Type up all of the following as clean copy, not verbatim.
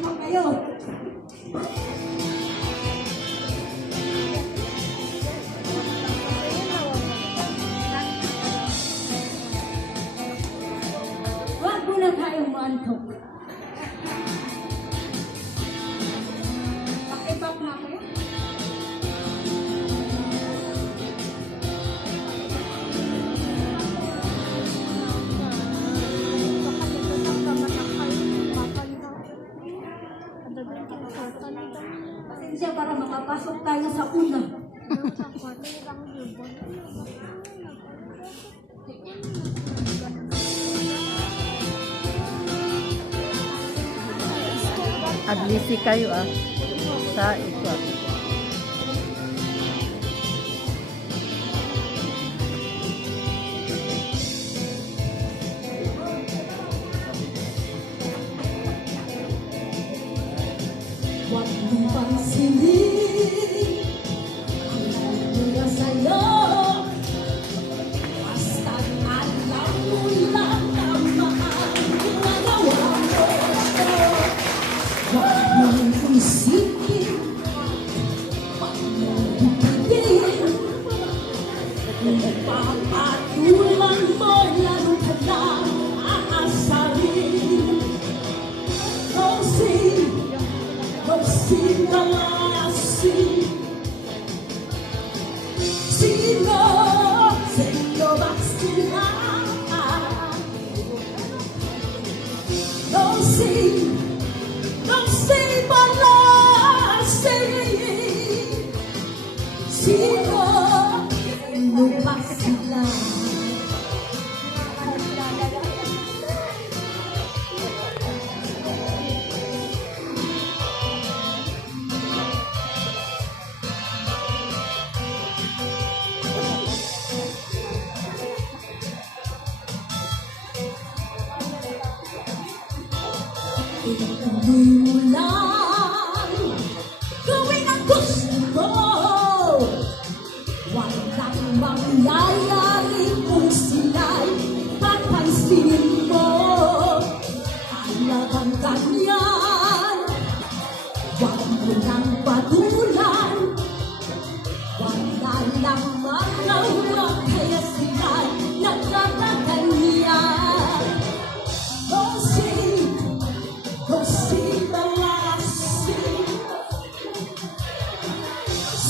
naman kayo. Huwag mo na tayong maantok. Pakibak na kayo. Pasensya para makapasok tayo sa una. Aglisi kayo sa ito. Huwag mong pansinin ang nila sa'yo. Basta't alam mo lang na mahal ginagawa mo. Huwag mong isipin, huwag mong ipigil. Kung papatulan mo, lalo ka lang aasarin. Don't see the last Sino ba sila? Don't see the last Sino ba sila? Ituloy mo lang gawin ang gusto mo. Walang mangyayari kung sila'y papansinin mo. Talagang ganyan, huwag mo nang patulan. Wala lang magawa kaya sila'y nagkakaganyan. Don't see the last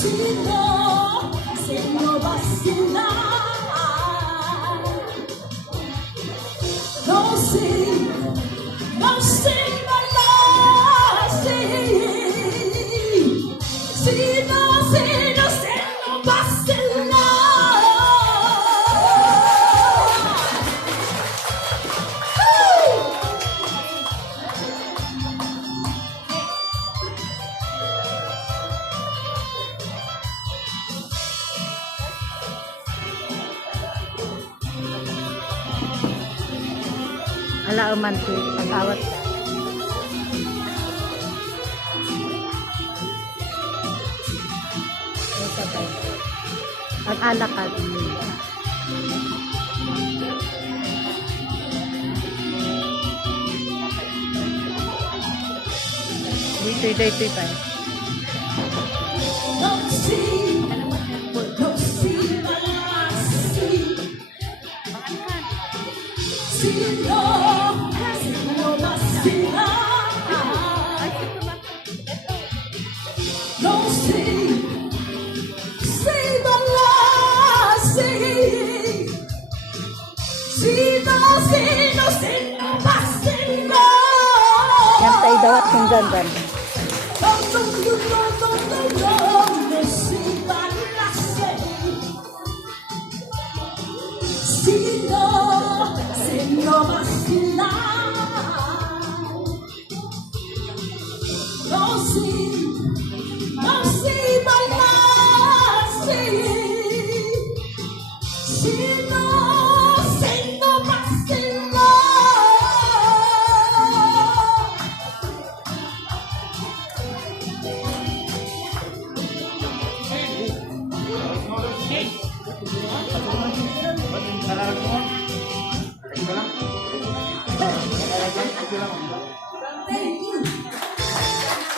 Sino ba sila? Don't see the last Sino ba sila? Ala umanti, pag-awat. Pag-alakad. Dito pa. Don't see the last Sino ba sila? Don't see the last Sino ba sila? Yan tayo dawat kung dyan. Sino ba sila? Don't see the last Sino ba sila? Hey!